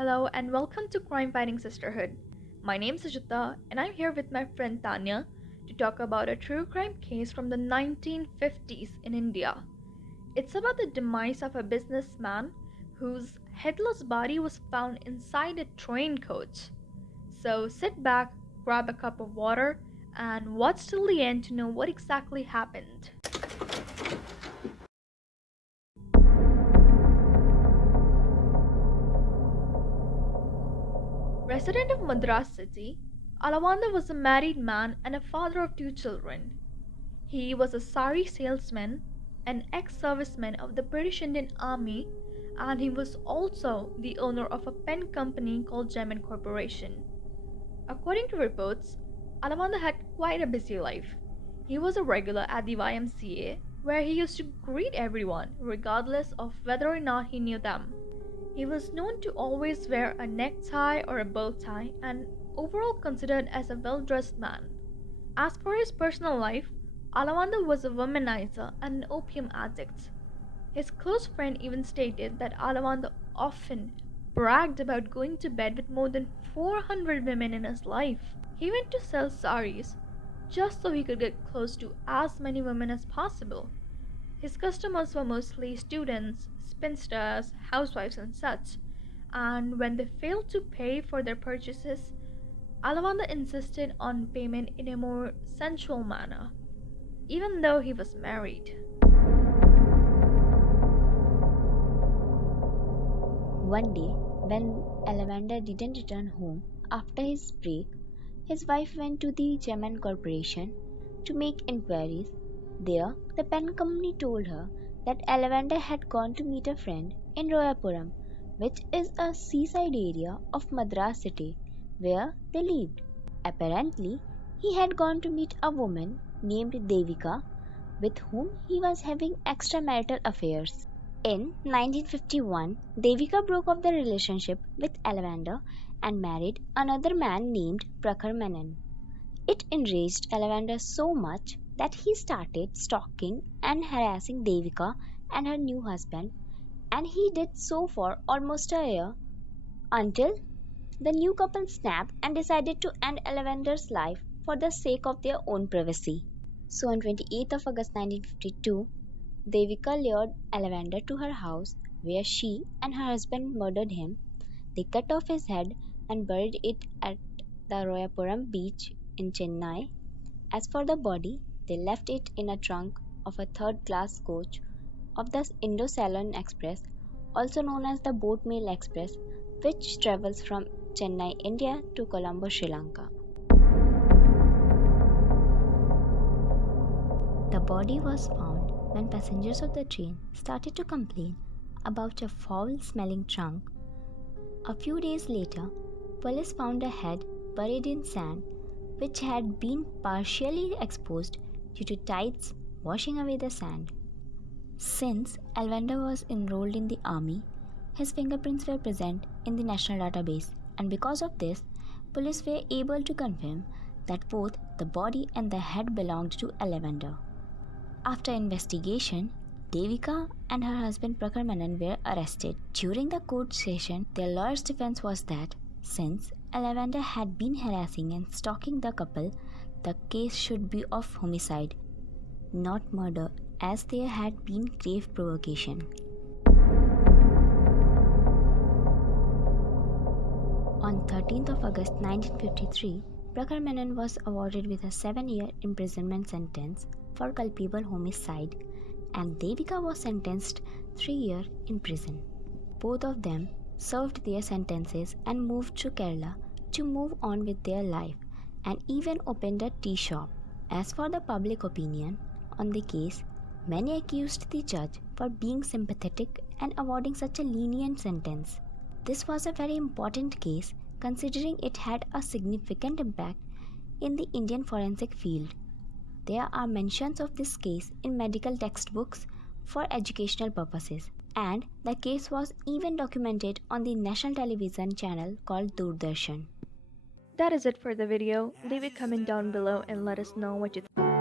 Hello and welcome to Crime Fighting Sisterhood. My name is Ajita and I'm here with my friend Tanya to talk about a true crime case from the 1950s in India. It's about the demise of a businessman whose headless body was found inside a train coach. So sit back, grab a cup of water, and watch till the end to know what exactly happened. Resident of Madras city, Alavandar was a married man and a father of two children. He was a sari salesman, an ex-serviceman of the British Indian Army, and he was also the owner of a pen company called German Corporation. According to reports, Alavandar had quite a busy life. He was a regular at the YMCA, where he used to greet everyone, regardless of whether or not he knew them. He was known to always wear a necktie or a bow tie and overall considered as a well-dressed man. As for his personal life, Alavandar was a womanizer and an opium addict. His close friend even stated that Alavandar often bragged about going to bed with more than 400 women in his life. He went to sell saris just so he could get close to as many women as possible. His customers were mostly students, spinsters, housewives, and such, and when they failed to pay for their purchases, Alavandar insisted on payment in a more sensual manner, even though he was married. One day, when Alavandar didn't return home after his break, his wife went to the German corporation to make inquiries. There, the pen company told her that Alavandar had gone to meet a friend in Royapuram, which is a seaside area of Madras city where they lived. Apparently, he had gone to meet a woman named Devika with whom he was having extramarital affairs. In 1951, Devika broke off the relationship with Alavandar and married another man named Prakhar Menon. It enraged Alavandar so much that he started stalking and harassing Devika and her new husband, and he did so for almost a year until the new couple snapped and decided to end Alavandar's life for the sake of their own privacy. So on 28th of August 1952, Devika lured Alavandar to her house where she and her husband murdered him. They cut off his head and buried it at the Royapuram beach in Chennai. As for the body, they left it in a trunk of a third-class coach of the Indo-Ceylon Express, also known as the Boat Mail Express, which travels from Chennai, India to Colombo, Sri Lanka. The body was found when passengers of the train started to complain about a foul-smelling trunk. A few days later, police found a head buried in sand which had been partially exposed due to tides washing away the sand. Since Alavandar was enrolled in the army, his fingerprints were present in the national database, and because of this, police were able to confirm that both the body and the head belonged to Alavandar. After investigation, Devika and her husband Prakhar Menon were arrested. During the court session, their lawyer's defense was that since Alavandar had been harassing and stalking the couple, the case should be of homicide, not murder, as there had been grave provocation. On 13th of August 1953, Prakhar Menon was awarded with a 7-year imprisonment sentence for culpable homicide, and Devika was sentenced 3 years in prison. Both of them served their sentences and moved to Kerala to move on with their life, and even opened a tea shop. As for the public opinion on the case, many accused the judge for being sympathetic and awarding such a lenient sentence. This was a very important case considering it had a significant impact in the Indian forensic field. There are mentions of this case in medical textbooks for educational purposes, and the case was even documented on the national television channel called Doordarshan. That is it for the video. Leave a comment down below and let us know what you think.